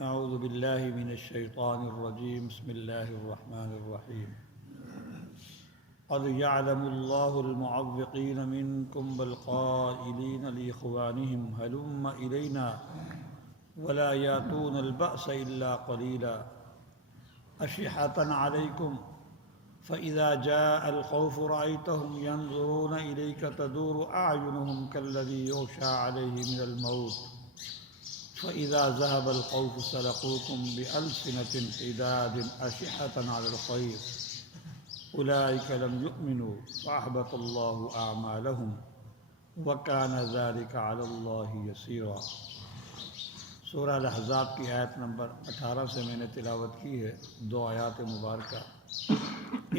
اعوذ باللہ من الشیطان الرجیم بسم اللہ الرحمن الرحیم قد يعلم الله المعوقين منكم والقائلين لإخوانهم هلم إلينا ولا يأتون البأس إلا قليلا أشحة عليكم فإذا جاء الخوف رأيتهم ينظرون إليك تدور أعينهم كالذي يغشى عليه من الموت فإذا ذهب الخوف سلقوكم بألسنة حداد أشحة على الخير أولئك لم يؤمنوا فأحبط الله أعمالهم وكان ذلك على الله يسيرا۔ سورہ الاحزاب کی آیت نمبر 18 سے میں نے تلاوت کی ہے، 2 آیات مبارکہ۔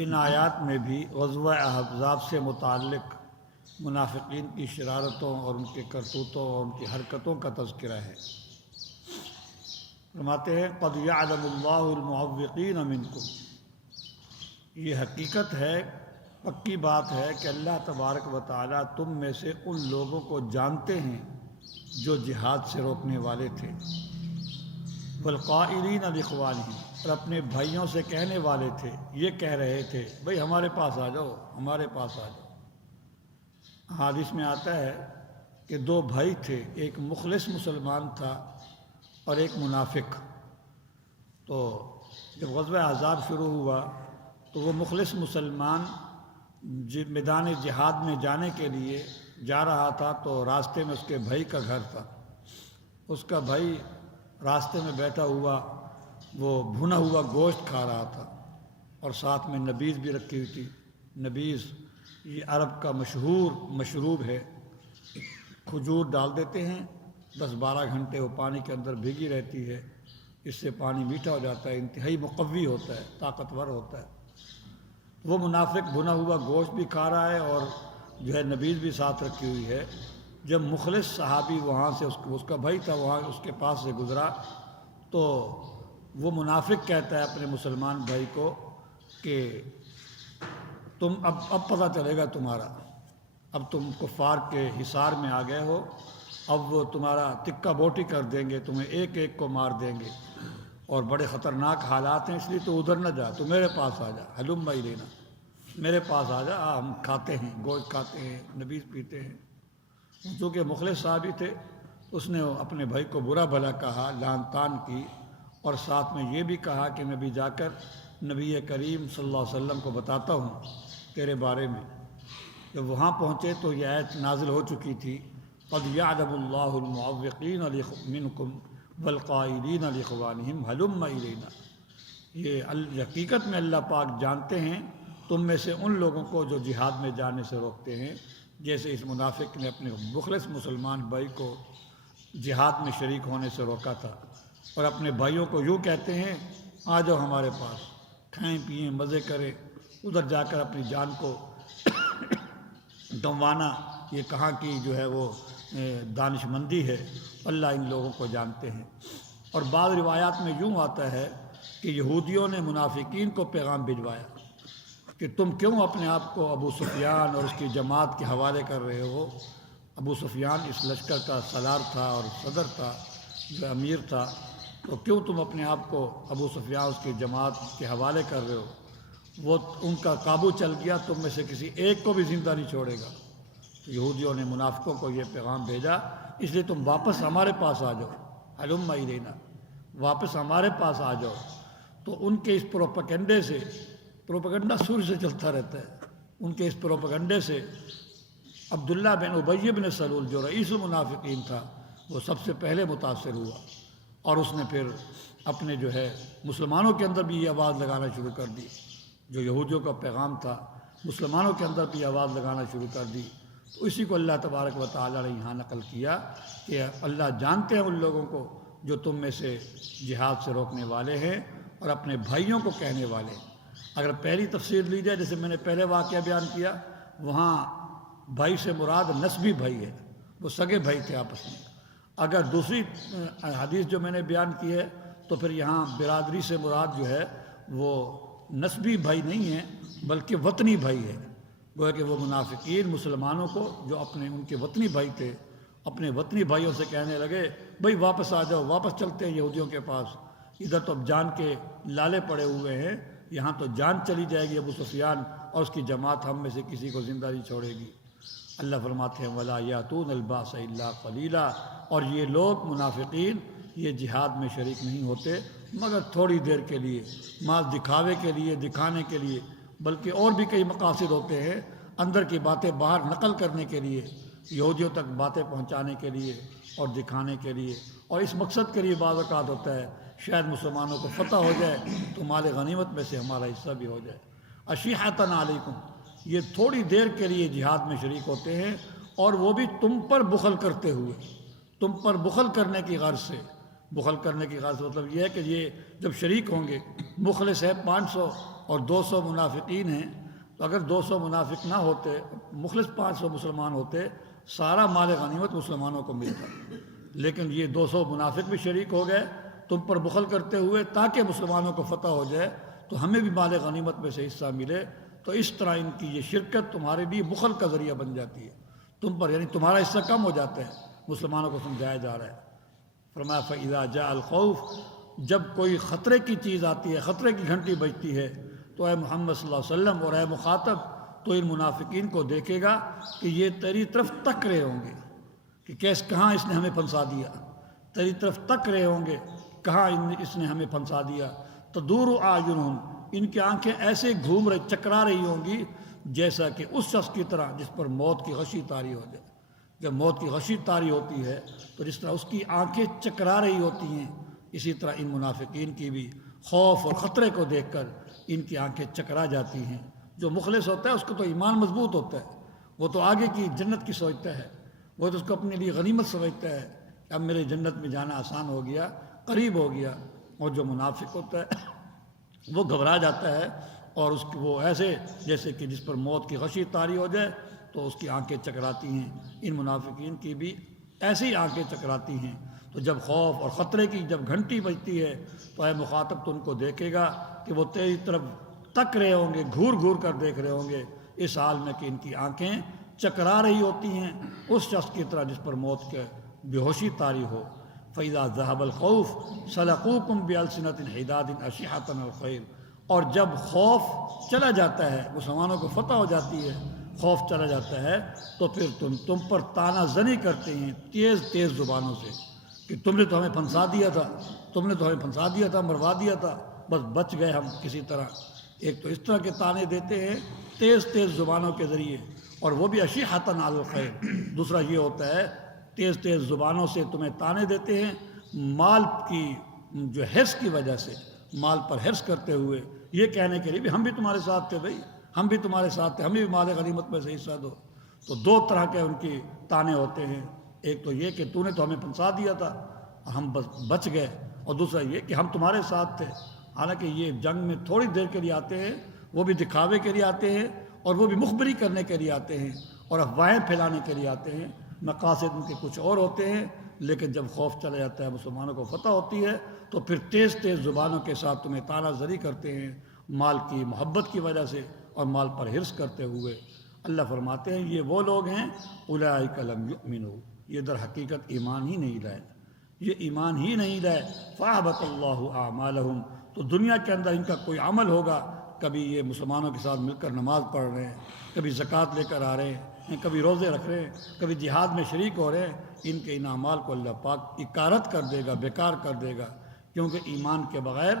ان آیات میں بھی غزوہ احزاب سے متعلق منافقین کی شرارتوں اور ان کے کرتوتوں اور ان کی حرکتوں کا تذکرہ ہے۔ فرماتے ہیں قد یعلم اللہ المعوقین منکم، یہ حقیقت ہے، پکی بات ہے کہ اللہ تبارک و تعالیٰ تم میں سے ان لوگوں کو جانتے ہیں جو جہاد سے روکنے والے تھے، والقائلین لاخوانہم، اور اپنے بھائیوں سے کہنے والے تھے، یہ کہہ رہے تھے بھئی ہمارے پاس آ جاؤ، ہمارے پاس آ جاؤ۔ حدیث میں آتا ہے کہ 2 بھائی تھے، ایک مخلص مسلمان تھا اور ایک منافق۔ تو جب غزوہ احزاب شروع ہوا تو وہ مخلص مسلمان میدان جہاد میں جانے کے لیے جا رہا تھا، تو راستے میں اس کے بھائی کا گھر تھا۔ اس کا بھائی راستے میں بیٹھا ہوا وہ بھنا ہوا گوشت کھا رہا تھا اور ساتھ میں نبیذ بھی رکھی ہوئی تھی۔ نبیذ یہ عرب کا مشہور مشروب ہے، کھجور ڈال دیتے ہیں، 10-12 گھنٹے وہ پانی کے اندر بھیگی رہتی ہے، اس سے پانی میٹھا ہو جاتا ہے، انتہائی مقوی ہوتا ہے، طاقتور ہوتا ہے۔ وہ منافق بھنا ہوا گوشت بھی کھا رہا ہے اور جو ہے نبیذ بھی ساتھ رکھی ہوئی ہے۔ جب مخلص صحابی وہاں سے اس کا بھائی تھا، وہاں اس کے پاس سے گزرا تو وہ منافق کہتا ہے اپنے مسلمان بھائی کو کہ تم اب پتہ چلے گا تمہارا، اب تم کفار کے حصار میں آ گئے ہو، اب وہ تمہارا تکہ بوٹی کر دیں گے، تمہیں ایک ایک کو مار دیں گے اور بڑے خطرناک حالات ہیں، اس لیے تو ادھر نہ جا، تو میرے پاس آ جا، ہلم الینا، میرے پاس آ جا، ہم کھاتے ہیں، گوشت کھاتے ہیں، نبیذ پیتے ہیں۔ چونکہ مخلص صحابی تھے، اس نے اپنے بھائی کو برا بھلا کہا، لعن طعن کی، اور ساتھ میں یہ بھی کہا کہ میں بھی جا کر نبی کریم صلی اللہ علیہ وسلم کو بتاتا ہوں تیرے بارے میں۔ جب وہاں پہنچے تو یہ آیت نازل ہو چکی تھی، قد یعلم اللہ المعوقین منکم والقائلین لاخوانہم ہلم الینا۔ یہ حقیقت میں اللہ پاک جانتے ہیں تم میں سے ان لوگوں کو جو جہاد میں جانے سے روکتے ہیں، جیسے اس منافق نے اپنے مخلص مسلمان بھائی کو جہاد میں شریک ہونے سے روکا تھا، اور اپنے بھائیوں کو یوں کہتے ہیں آ جاؤ ہمارے پاس، کھائیں پئیں مزے کریں، ادھر جا کر اپنی جان کو گنوانا یہ کہاں کی جو ہے وہ دانش مندی ہے، اللہ ان لوگوں کو جانتے ہیں۔ اور بعض روایات میں یوں آتا ہے کہ یہودیوں نے منافقین کو پیغام بھجوایا کہ تم کیوں اپنے آپ کو ابو سفیان اور اس کی جماعت کے حوالے کر رہے ہو؟ ابو سفیان اس لشکر کا سالار تھا اور صدر تھا، جو امیر تھا، تو کیوں تم اپنے آپ کو ابو سفیان اس کی جماعت کے حوالے کر رہے ہو؟ وہ ان کا قابو چل گیا، تم میں سے کسی ایک کو بھی زندہ نہیں چھوڑے گا۔ تو یہودیوں نے منافقوں کو یہ پیغام بھیجا، اس لیے تم واپس ہمارے پاس آ جاؤ، ہلم الینا، واپس ہمارے پاس آ جاؤ۔ تو ان کے اس پروپیگنڈے سے، پروپیگنڈا سور سے چلتا رہتا ہے، ان کے اس پروپیگنڈے سے عبداللہ بن ابی بن سلول جو رئیس المنافقین تھا، وہ سب سے پہلے متاثر ہوا، اور اس نے پھر اپنے جو ہے مسلمانوں کے اندر بھی یہ آواز لگانا شروع کر دی، جو یہودیوں کا پیغام تھا مسلمانوں کے اندر بھی آواز لگانا شروع کر دی۔ تو اسی کو اللہ تبارک و تعالیٰ نے یہاں نقل کیا کہ اللہ جانتے ہیں ان لوگوں کو جو تم میں سے جہاد سے روکنے والے ہیں اور اپنے بھائیوں کو کہنے والے ہیں۔ اگر پہلی تفسیر لی جائے، جیسے میں نے پہلے واقعہ بیان کیا، وہاں بھائی سے مراد نسبی بھائی ہے، وہ سگے بھائی تھے آپس میں۔ اگر دوسری حدیث جو میں نے بیان کی ہے تو پھر یہاں برادری سے مراد جو ہے وہ نسبی بھائی نہیں ہے بلکہ وطنی بھائی ہے، گویا کہ وہ منافقین مسلمانوں کو جو اپنے ان کے وطنی بھائی تھے اپنے وطنی بھائیوں سے کہنے لگے بھئی واپس آ جاؤ، واپس چلتے ہیں یہودیوں کے پاس، ادھر تو اب جان کے لالے پڑے ہوئے ہیں، یہاں تو جان چلی جائے گی ابو سفیان اور اس کی جماعت ہم میں سے کسی کو زندہ نہیں چھوڑے گی۔ اللہ فرماتے ہیں وَلَا يَأْتُونَ الْبَأْسَ إِلَّا قَلِيلًا، اور یہ لوگ منافقین یہ جہاد میں شریک نہیں ہوتے مگر تھوڑی دیر کے لیے، مال دکھاوے کے لیے، دکھانے کے لیے، بلکہ اور بھی کئی مقاصد ہوتے ہیں، اندر کی باتیں باہر نقل کرنے کے لیے، یہودیوں تک باتیں پہنچانے کے لیے اور دکھانے کے لیے، اور اس مقصد کے لیے بعض اوقات ہوتا ہے شاید مسلمانوں کو فتح ہو جائے تو مال غنیمت میں سے ہمارا حصہ بھی ہو جائے۔ اشیحۃ علیکم، یہ تھوڑی دیر کے لیے جہاد میں شریک ہوتے ہیں، اور وہ بھی تم پر بخل کرتے ہوئے، تم پر بخل کرنے کی غرض سے۔ بخل کرنے کی غرض مطلب یہ ہے کہ یہ جب شریک ہوں گے، مخلص ہے 500 اور 200 منافقین ہیں، تو اگر 200 منافق نہ ہوتے، مخلص 500 مسلمان ہوتے، سارا مال غنیمت مسلمانوں کو ملتا، لیکن یہ 200 منافق بھی شریک ہو گئے تم پر بخل کرتے ہوئے تاکہ مسلمانوں کو فتح ہو جائے تو ہمیں بھی مال غنیمت میں سے حصہ ملے، تو اس طرح ان کی یہ شرکت تمہارے لیے بخل کا ذریعہ بن جاتی ہے تم پر، یعنی تمہارا حصہ کم ہو جاتا ہے، مسلمانوں کو سمجھایا جا رہا ہے۔ فرمایا فَإِذَا جَاءَ الْخَوْفُ، جب کوئی خطرے کی چیز آتی ہے، خطرے کی گھنٹی بجتی ہے، تو اے محمد صلی اللہ علیہ وسلم اور اے مخاطب تو ان منافقین کو دیکھے گا کہ یہ تیری طرف تک رہے ہوں گے کہ کہاں اس نے ہمیں پھنسا دیا، تیری طرف تک رہے ہوں گے کہاں اس نے ہمیں پھنسا دیا۔ تدور اعینہم، ان کی آنکھیں ایسے گھوم رہی، چکرا رہی ہوں گی جیسا کہ اس شخص کی طرح جس پر موت کی غشی طاری ہو جائے۔ جب موت کی غشی طاری ہوتی ہے تو جس طرح اس کی آنکھیں چکرا رہی ہوتی ہیں، اسی طرح ان منافقین کی بھی خوف اور خطرے کو دیکھ کر ان کی آنکھیں چکرا جاتی ہیں۔ جو مخلص ہوتا ہے اس کو تو ایمان مضبوط ہوتا ہے، وہ تو آگے کی جنت کی سوچتا ہے، وہ تو اس کو اپنے لیے غنیمت سمجھتا ہے کہ اب میرے جنت میں جانا آسان ہو گیا، قریب ہو گیا۔ اور جو منافق ہوتا ہے وہ گھبرا جاتا ہے، اور اس کی وہ ایسے جیسے کہ جس پر موت کی غشی طاری ہو جائے تو اس کی آنکھیں چکراتی ہیں۔ ان منافقین کی بھی ایسی ہی آنکھیں چکراتی ہیں۔ تو جب خوف اور خطرے کی جب گھنٹی بجتی ہے تو اے مخاطب تو ان کو دیکھے گا کہ وہ تیری طرف تک رہے ہوں گے، گھور گھور کر دیکھ رہے ہوں گے، اس حال میں کہ ان کی آنکھیں چکرا رہی ہوتی ہیں اس شخص کی طرح جس پر موت کے بے ہوشی طاری ہو۔ فَإِذَا ذَهَبَ الْخَوْفُ سَلَقُوكُمْ بِأَلْسِنَةٍ حِدَادٍ أَشِحَةً الْخَيْرِ، اور جب خوف چلا جاتا ہے، مسلمانوں کو فتح ہو جاتی ہے، خوف چلا جاتا ہے تو پھر تم پر تانا زنی کرتے ہیں تیز تیز زبانوں سے کہ تم نے تو ہمیں پھنسا دیا تھا، تم نے تو ہمیں پھنسا دیا تھا، مروا دیا تھا، بس بچ گئے ہم کسی طرح۔ ایک تو اس طرح کے تانے دیتے ہیں تیز تیز زبانوں کے ذریعے، اور وہ بھی اشیحۃ علی الخیر۔ دوسرا یہ ہوتا ہے تیز تیز زبانوں سے تمہیں تانے دیتے ہیں مال کی جو حرص کی وجہ سے، مال پر حرص کرتے ہوئے یہ کہنے کے لیے بھی ہم بھی تمہارے ساتھ تھے بھائی، ہم بھی تمہارے ساتھ تھے، ہمیں بھی مال غنیمت میں سے حصہ دو۔ تو دو طرح کے ان کی تانے ہوتے ہیں، ایک تو یہ کہ تو نے تو ہمیں پھنسا دیا تھا ہم بچ گئے، اور دوسرا یہ کہ ہم تمہارے ساتھ تھے۔ حالانکہ یہ جنگ میں تھوڑی دیر کے لیے آتے ہیں، وہ بھی دکھاوے کے لیے آتے ہیں، اور وہ بھی مخبری کرنے کے لیے آتے ہیں، اور افواہیں پھیلانے کے لیے آتے ہیں، مقاصد ان کے کچھ اور ہوتے ہیں۔ لیکن جب خوف چلا جاتا ہے، مسلمانوں کو فتح ہوتی ہے، تو پھر تیز تیز زبانوں کے ساتھ تمہیں تانا زری کرتے ہیں مال کی محبت کی وجہ سے اور مال پر حرص کرتے ہوئے۔ اللہ فرماتے ہیں یہ وہ لوگ ہیں اولئک لم یؤمنوا، یہ در حقیقت ایمان ہی نہیں لائے، یہ ایمان ہی نہیں لائے۔ فَأَحْبَطَ اللَّهُ أَعْمَالَهُمْ، تو دنیا کے اندر ان کا کوئی عمل ہوگا، کبھی یہ مسلمانوں کے ساتھ مل کر نماز پڑھ رہے ہیں، کبھی زکوٰۃ لے کر آ رہے ہیں، کبھی روزے رکھ رہے ہیں، کبھی جہاد میں شریک ہو رہے ہیں، ان کے ان اعمال کو اللہ پاک اکارت کر دے گا، بیکار کر دے گا، کیونکہ ایمان کے بغیر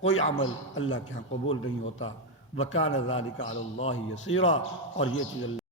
کوئی عمل اللہ کے ہاں قبول نہیں ہوتا۔ وَكَانَ ذَلِكَ عَلَى اللَّهِ يَسِيرًا، اور یہ چیز اللہ